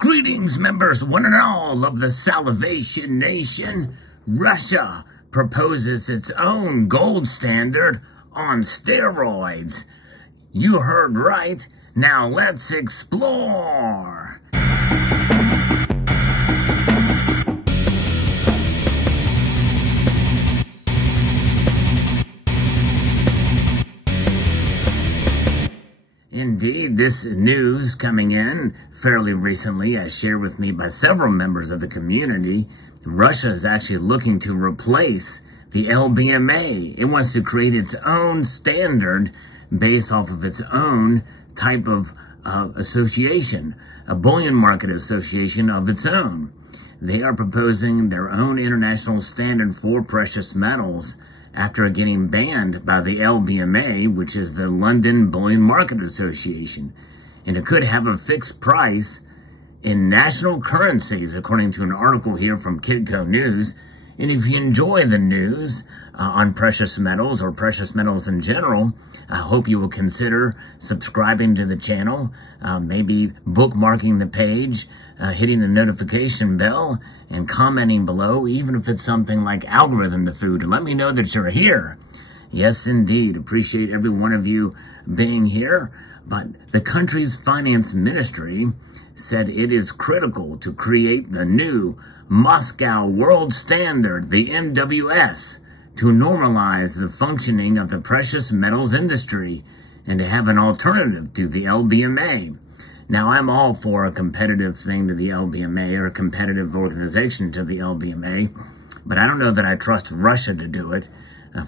Greetings, members, one and all of the Salivation Nation. Russia proposes its own gold standard on steroids. You heard right. Now let's explore. Indeed, this news coming in fairly recently, as shared with me by several members of the community, Russia is actually looking to replace the LBMA. It wants to create its own standard based off of its own type of association, a bullion market association of its own. They are proposing their own international standard for precious metals after getting banned by the LBMA, which is the London Bullion Market Association. And it could have a fixed price in national currencies, according to an article here from Kitco News. And if you enjoy the news on precious metals or precious metals in general, I hope you will consider subscribing to the channel, maybe bookmarking the page, hitting the notification bell, and commenting below, even if it's something like algorithm the food. Let me know that you're here. Yes, indeed. Appreciate every one of you being here. But the country's finance ministry said it is critical to create the new Moscow World Standard, the MWS, to normalize the functioning of the precious metals industry and to have an alternative to the LBMA. Now, I'm all for a competitive thing to the LBMA or a competitive organization to the LBMA, but I don't know that I trust Russia to do it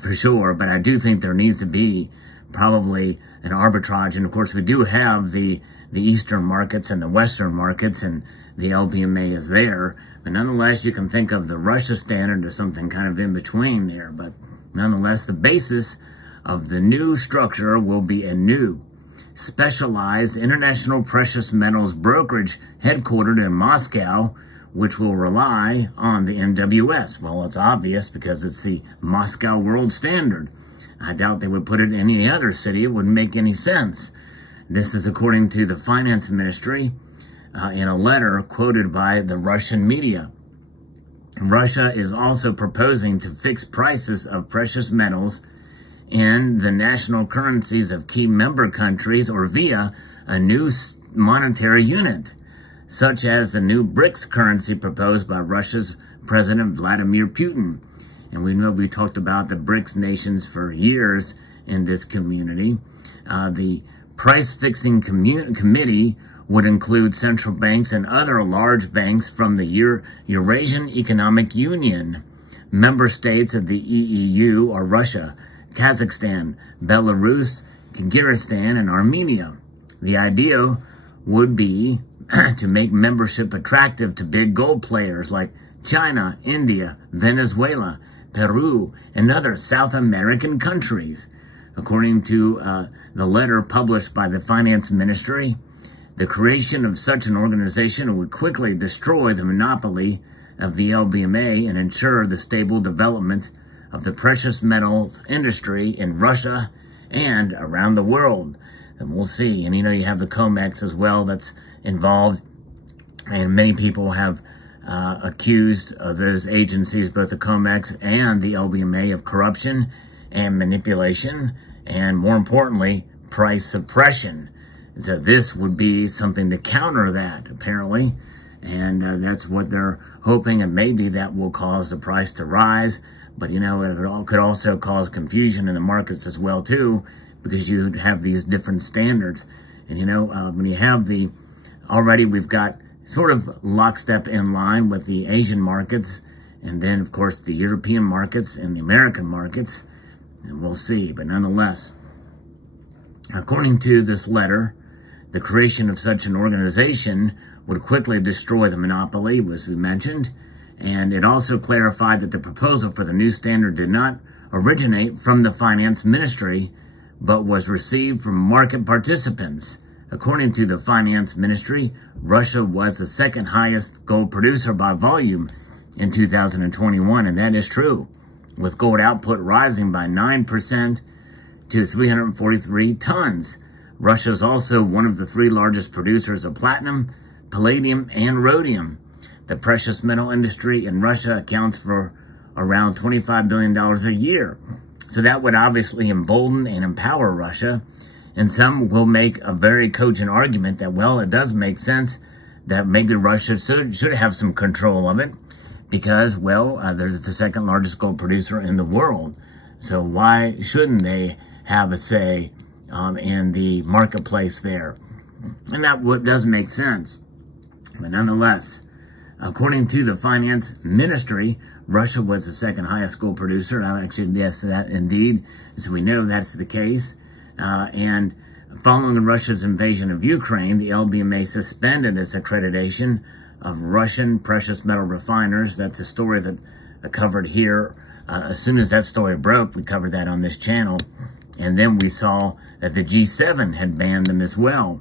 for sure, but I do think there needs to be probably an arbitrage. And of course, we do have the Eastern markets and the Western markets, and the LBMA is there. But nonetheless, you can think of the Russia standard as something kind of in between there. But nonetheless, the basis of the new structure will be a new specialized international precious metals brokerage headquartered in Moscow, which will rely on the MWS. Well, it's obvious because it's the Moscow World Standard. I doubt they would put it in any other city. It wouldn't make any sense. This is according to the finance ministry in a letter quoted by the Russian media. Russia is also proposing to fix prices of precious metals in the national currencies of key member countries or via a new monetary unit, such as the new BRICS currency proposed by Russia's President Vladimir Putin. And we know we talked about the BRICS nations for years in this community. The price-fixing committee would include central banks and other large banks from the Eurasian Economic Union. Member states of the EEU are Russia, Kazakhstan, Belarus, Kyrgyzstan, and Armenia. The idea would be to make membership attractive to big gold players like China, India, Venezuela, Peru, and other South American countries. According to the letter published by the finance ministry, the creation of such an organization would quickly destroy the monopoly of the LBMA and ensure the stable development of the precious metals industry in Russia and around the world. And we'll see. And you know, you have the COMEX as well that's involved. And many people have accused of those agencies, both the COMEX and the LBMA, of corruption and manipulation, and more importantly, price suppression. So this would be something to counter that, apparently. And that's what they're hoping, and maybe that will cause the price to rise. But, you know, it could also cause confusion in the markets as well, too, because you have these different standards. And, you know, when you have already we've got sort of lockstep in line with the Asian markets, and then, of course, the European markets and the American markets, and we'll see. But nonetheless, according to this letter, the creation of such an organization would quickly destroy the monopoly, as we mentioned. And it also clarified that the proposal for the new standard did not originate from the finance ministry, but was received from market participants. According to the finance ministry, Russia was the second highest gold producer by volume in 2021, and that is true, with gold output rising by 9% to 343 tons. Russia is also one of the 3 largest producers of platinum, palladium and rhodium. The precious metal industry in Russia accounts for around $25 billion a year. So that would obviously embolden and empower Russia. And some will make a very cogent argument that, well, it does make sense that maybe Russia should have some control of it because, well, they're the second largest gold producer in the world. So why shouldn't they have a say in the marketplace there? And that does make sense. But nonetheless, according to the finance ministry, Russia was the second highest gold producer. Actually, yes, that indeed. So we know that's the case. And following Russia's invasion of Ukraine, the LBMA suspended its accreditation of Russian precious metal refiners. That's a story that I covered here. As soon as that story broke, we covered that on this channel. And then we saw that the G7 had banned them as well.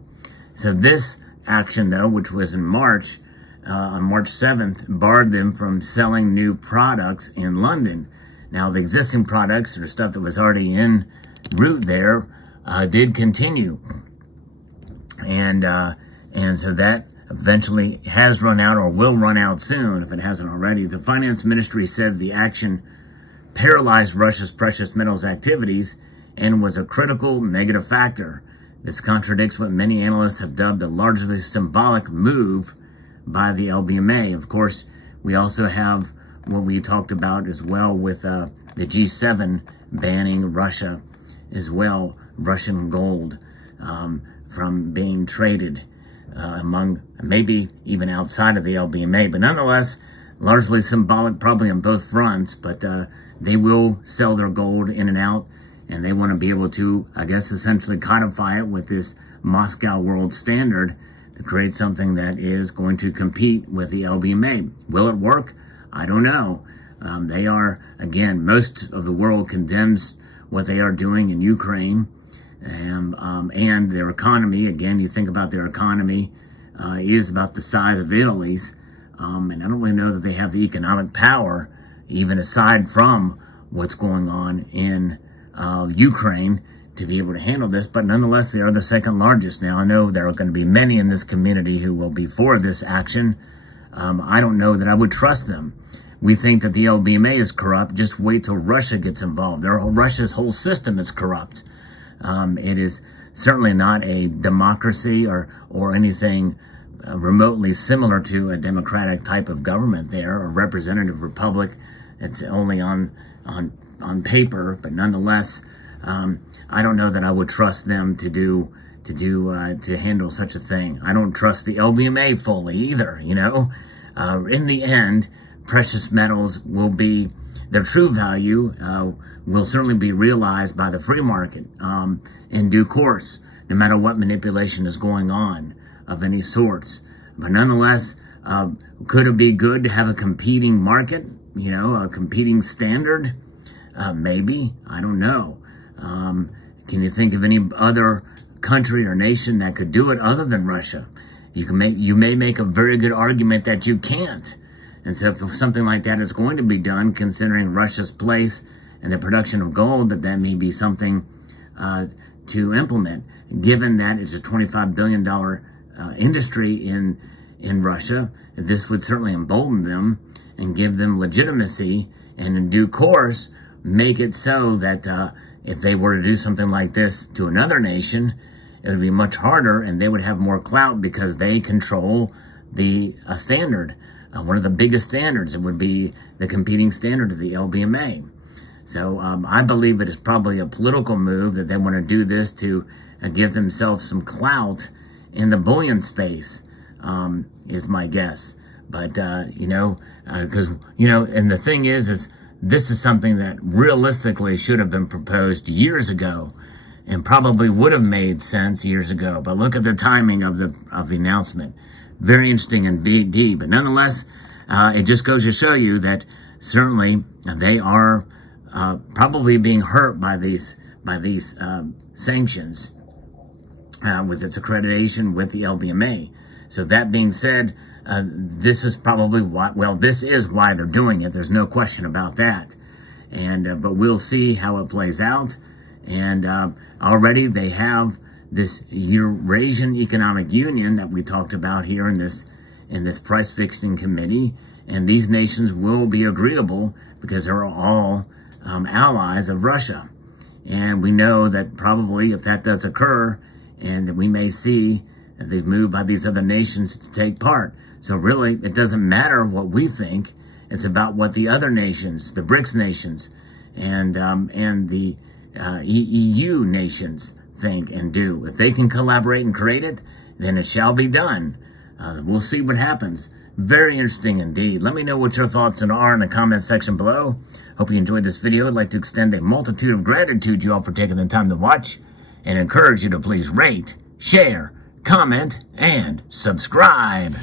So this action, though, which was in March, on March 7th, barred them from selling new products in London. Now, the existing products, or stuff that was already en route there, did continue. And so that eventually has run out or will run out soon if it hasn't already. The finance ministry said the action paralyzed Russia's precious metals activities and was a critical negative factor. This contradicts what many analysts have dubbed a largely symbolic move by the LBMA. Of course, we also have what we talked about as well with the G7 banning Russia as well, Russian gold from being traded among maybe even outside of the LBMA. But nonetheless, largely symbolic probably on both fronts, but they will sell their gold in and out, and they want to be able to, I guess, essentially codify it with this Moscow world standard to create something that is going to compete with the LBMA. Will it work? I don't know. They are, again, most of the world condemns what they are doing in Ukraine and their economy. Again, you think about their economy is about the size of Italy's, and I don't really know that they have the economic power, even aside from what's going on in Ukraine, to be able to handle this. But nonetheless, they are the second largest. Now, I know there are going to be many in this community who will be for this action. I don't know that I would trust them. We think that the LBMA is corrupt. Just wait till Russia gets involved. Russia's whole system is corrupt. It is certainly not a democracy or anything remotely similar to a democratic type of government there, or representative republic. It's only on paper, but nonetheless, I don't know that I would trust them to handle such a thing. I don't trust the LBMA fully either. You know, in the end, precious metals will be, their true value will certainly be realized by the free market in due course, no matter what manipulation is going on of any sorts. But nonetheless, could it be good to have a competing market, you know, a competing standard? Maybe. I don't know. Can you think of any other country or nation that could do it other than Russia? You may make a very good argument that you can't. And so if something like that is going to be done, considering Russia's place in the production of gold, that may be something to implement, given that it's a $25 billion industry in Russia. This would certainly embolden them and give them legitimacy, and in due course, make it so that if they were to do something like this to another nation, it would be much harder, and they would have more clout because they control the standard. One of the biggest standards, it would be the competing standard of the LBMA. So I believe it is probably a political move that they want to do this to give themselves some clout in the bullion space, is my guess. But, you know, because, you know, and the thing is this is something that realistically should have been proposed years ago and probably would have made sense years ago. But look at the timing of the announcement. Very interesting and deep. But nonetheless, it just goes to show you that certainly they are probably being hurt by these sanctions with its accreditation with the LBMA. So that being said, this is probably why, well, this is why they're doing it. There's no question about that. And but we'll see how it plays out. And already they have this Eurasian Economic Union that we talked about here in this price fixing committee. And these nations will be agreeable because they're all allies of Russia. And we know that probably if that does occur, and that we may see that they've moved by these other nations to take part. So really, it doesn't matter what we think. It's about what the other nations, the BRICS nations, and the EU nations think and do. If they can collaborate and create it, then it shall be done. We'll see what happens. Very interesting indeed. Let me know what your thoughts are in the comment section below. Hope you enjoyed this video. I'd like to extend a multitude of gratitude to you all for taking the time to watch, and encourage you to please rate, share, comment, and subscribe.